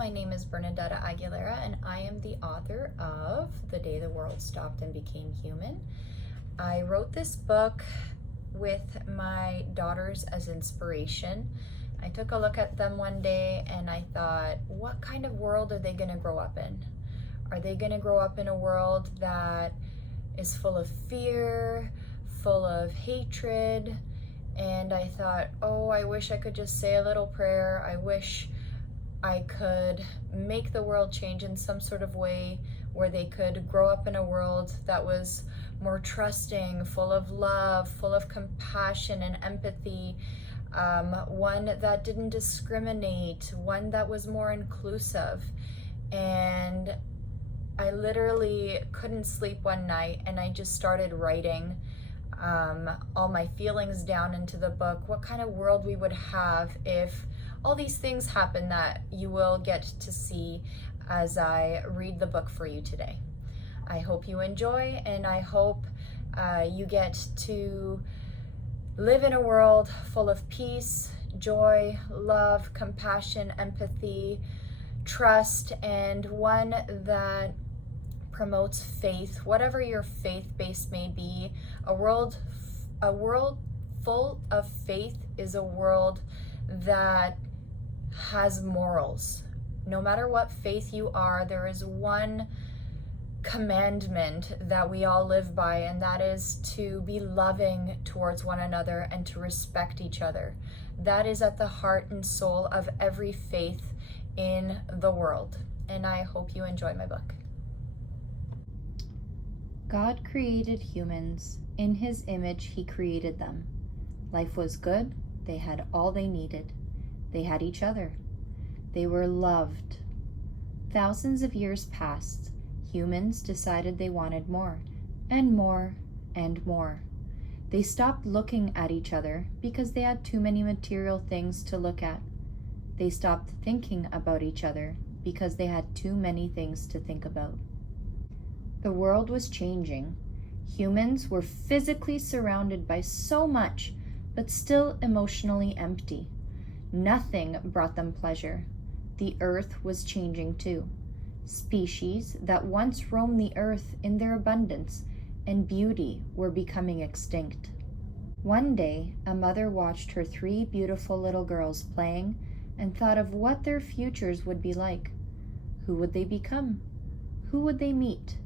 my name is Bernadeta Aguilera, and I am the author of The Day the World Stopped and Became Human. I wrote this book with my daughters as inspiration. I took a look at them one day and I thought, what kind of world are they going to grow up in? Are they going to grow up in a world that is full of fear, full of hatred? And I thought, oh, I wish I could just say a little prayer. I wish I could make the world change in some sort of way where they could grow up in a world that was more trusting, full of love, full of compassion and empathy, one that didn't discriminate, one that was more inclusive. And I literally couldn't sleep one night and I just started writing all my feelings down into the book, what kind of world we would have if all these things happen that you will get to see as I read the book for you today. I hope you enjoy, and I hope you get to live in a world full of peace, joy, love, compassion, empathy, trust, and one that promotes faith, whatever your faith base may be. A world full of faith is a world that has morals. No matter what faith you are, there is one commandment that we all live by, and that is to be loving towards one another and to respect each other. That is at the heart and soul of every faith in the world. And I hope you enjoy my book. God created humans. In His image, He created them. Life was good. They had all they needed. They had each other. They were loved. Thousands of years passed. Humans decided they wanted more, and more, and more. They stopped looking at each other because they had too many material things to look at. They stopped thinking about each other because they had too many things to think about. The world was changing. Humans were physically surrounded by so much, but still emotionally empty. Nothing brought them pleasure. The earth was changing too. Species that once roamed the earth in their abundance and beauty were becoming extinct. One day, a mother watched her 3 beautiful little girls playing and thought of what their futures would be like. Who would they become? Who would they meet?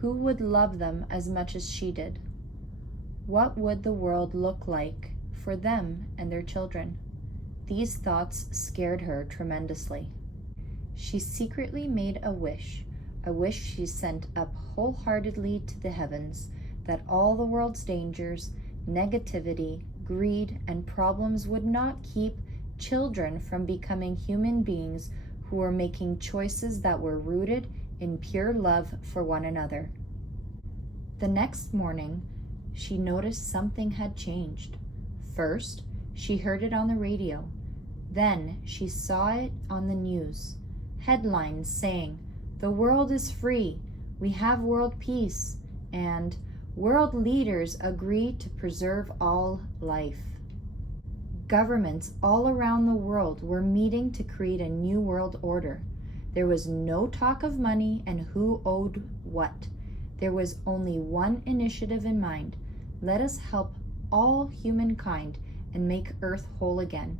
Who would love them as much as she did? What would the world look like for them and their children? These thoughts scared her tremendously. She secretly made a wish she sent up wholeheartedly to the heavens, that all the world's dangers, negativity, greed, and problems would not keep children from becoming human beings who were making choices that were rooted in pure love for one another. The next morning, she noticed something had changed. First, she heard it on the radio. Then she saw it on the news. Headlines saying, "The world is free, we have world peace," and "World leaders agree to preserve all life." Governments all around the world were meeting to create a new world order. There was no talk of money and who owed what. There was only one initiative in mind. Let us help all humankind and make Earth whole again.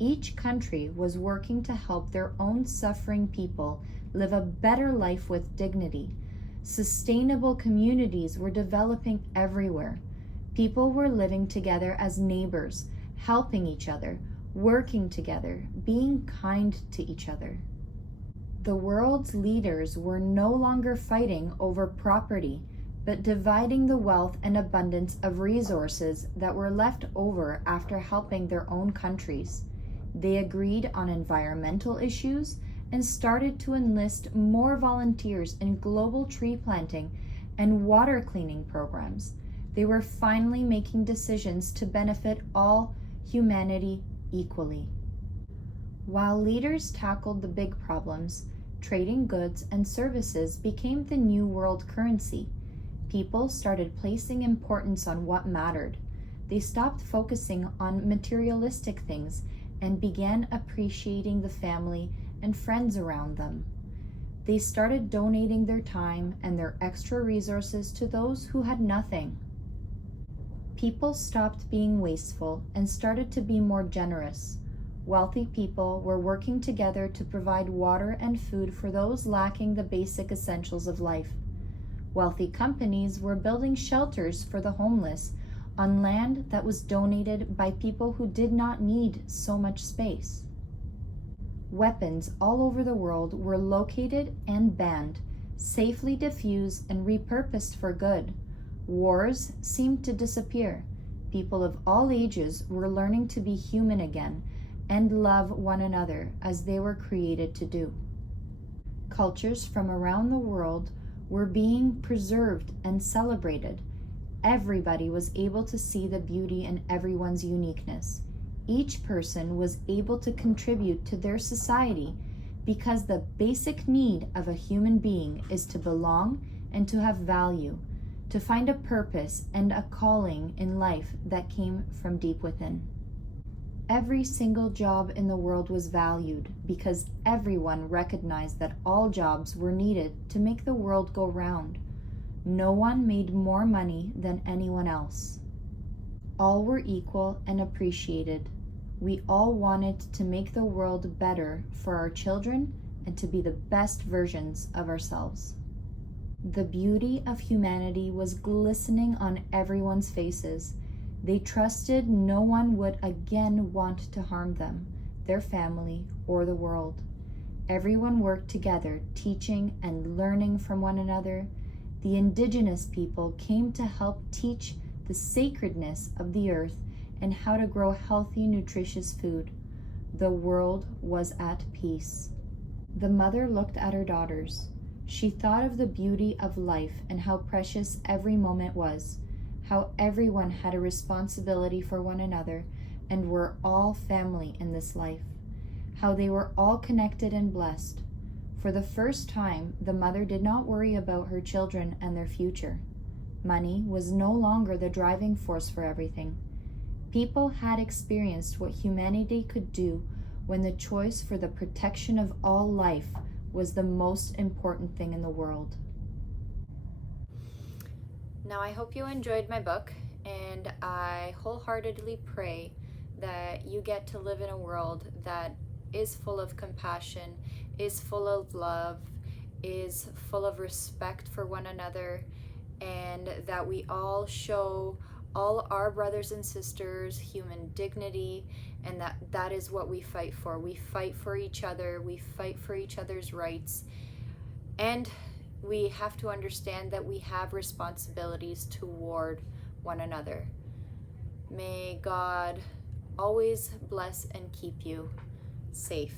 Each country was working to help their own suffering people live a better life with dignity. Sustainable communities were developing everywhere. People were living together as neighbors, helping each other, working together, being kind to each other. The world's leaders were no longer fighting over property, but dividing the wealth and abundance of resources that were left over after helping their own countries. They agreed on environmental issues and started to enlist more volunteers in global tree planting and water cleaning programs. They were finally making decisions to benefit all humanity equally. While leaders tackled the big problems, trading goods and services became the new world currency. People started placing importance on what mattered. They stopped focusing on materialistic things and began appreciating the family and friends around them. They started donating their time and their extra resources to those who had nothing. People stopped being wasteful and started to be more generous. Wealthy people were working together to provide water and food for those lacking the basic essentials of life. Wealthy companies were building shelters for the homeless on land that was donated by people who did not need so much space. Weapons all over the world were located and banned, safely diffused and repurposed for good. Wars seemed to disappear. People of all ages were learning to be human again and love one another as they were created to do. Cultures from around the world were being preserved and celebrated. Everybody was able to see the beauty in everyone's uniqueness. Each person was able to contribute to their society because the basic need of a human being is to belong and to have value, to find a purpose and a calling in life that came from deep within. Every single job in the world was valued because everyone recognized that all jobs were needed to make the world go round. No one made more money than anyone else. All were equal and appreciated. We all wanted to make the world better for our children and to be the best versions of ourselves. The beauty of humanity was glistening on everyone's faces. They trusted no one would again want to harm them, their family, or the world. Everyone worked together, teaching and learning from one another. The indigenous people came to help teach the sacredness of the earth and how to grow healthy, nutritious food. The world was at peace. The mother looked at her daughters. She thought of the beauty of life and how precious every moment was, how everyone had a responsibility for one another and were all family in this life, how they were all connected and blessed. For the first time, the mother did not worry about her children and their future. Money was no longer the driving force for everything. People had experienced what humanity could do when the choice for the protection of all life was the most important thing in the world. Now, I hope you enjoyed my book, and I wholeheartedly pray that you get to live in a world that is full of compassion, is full of love, is full of respect for one another, and that we all show all our brothers and sisters human dignity, and that is what we fight for. We fight for each other, we fight for each other's rights, and we have to understand that we have responsibilities toward one another. May God always bless and keep you safe.